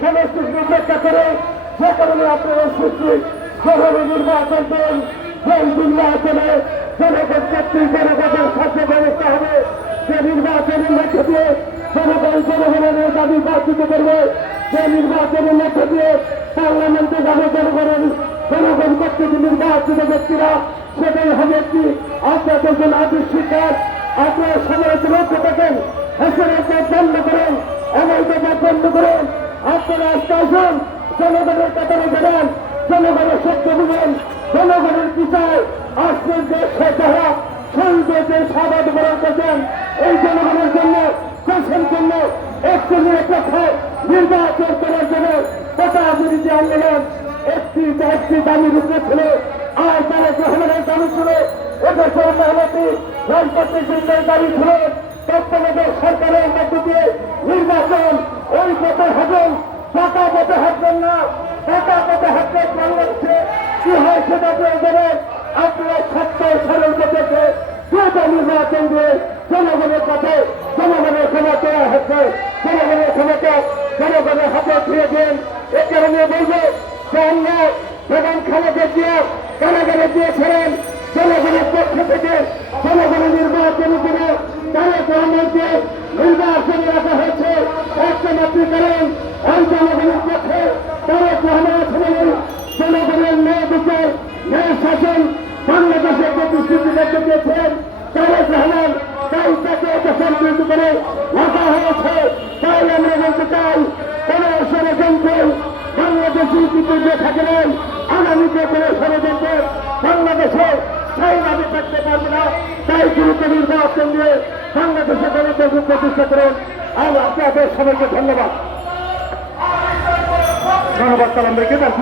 সমস্ত উপেক্ষা করে যে কারণে আপনারা সৃষ্টি যেভাবে নির্বাচন দেন, সেই নির্বাচনে জনগণ কর্তৃক জনগণের খাদ্য ব্যবস্থা হবে। যে নির্বাচনের মধ্য দিয়ে জনগণ জনগণের দাবি বার্ষিত করবে, যে নির্বাচনের মধ্য দিয়ে পার্লামেন্টে যাবে জনগণের, জনগণ কর্তৃক নির্বাচিত ব্যক্তিরা, সেটাই হবে একটি আপনাদের জন্য আদর্শিক কাজ আপনারা সমালোচনা লক্ষ্য থাকেন হেসেরাকে বন্ধ করেন অবৈধতা বন্ধ করেন। আপনারা আজকে আসুন। জনগণের কাতারে যাবেন জনগণের সত্য দিবেন জনগণের বিচার। আজকের দেশে যারা শহীদদের স্বাগত গ্রহণ করছেন এই জনগণের জন্য, দেশের জন্য একটি নিরপেক্ষ নির্বাচন করার জন্য কোটা বিরোধী আন্দোলন, একটি একটি দাবি রূপে ছিল। আর তারা গ্রহণের দাবি ছিল। এদেশের মেহনতি রাজপথের জন্য দাবি ছিল তত্ত্বাবধায়ক সরকারের মধ্য দিয়ে নির্বাচন, ওই পথে হবেন টাকা পথে হাঁটবেন না। টাকা পথে হাঁটলে বাংলাদেশে কি হয় সেটা আপনারা জানেন আপনারা সত্তর সালের মধ্যে দ্রুত নির্বাচন দিয়ে জনগণের পথে জনগণের ক্ষমা দেওয়া হচ্ছে, জনগণের ক্ষমতা জনগণের হাতে ফিরে দিন। এ কারণে বলব যে আমরা প্রধান খালেদা জিয়া কারাগারে দিয়েছিলেন জনগণের পক্ষ থেকে জনগণের নির্বাচন করে তারা গভর্নমেন্টকে নির্বাচনে রাখা হয়েছে। ন্যায় শাসন বাংলাদেশের প্রতিশ্রুতি রেখে দিয়েছেন তারেক রহমান, তাই তাকে বিরুদ্ধে করে রাখা হয়েছে। তাই আমরা বলতে চাই, কোন ষড়যন্ত্র বাংলাদেশি বিদ্যুৎ থাকে নাই আগামীতে কোন ষড়যন্ত্র বাংলাদেশে স্থায়ীভাবে থাকতে পারবে না। তাই দ্রুত নির্বাচন দিয়ে বাংলাদেশে গণতন্ত্র প্রতিষ্ঠা করুন আর আপনাদের সবাইকে ধন্যবাদ। ধন্যবাদ কালাম রেখে তার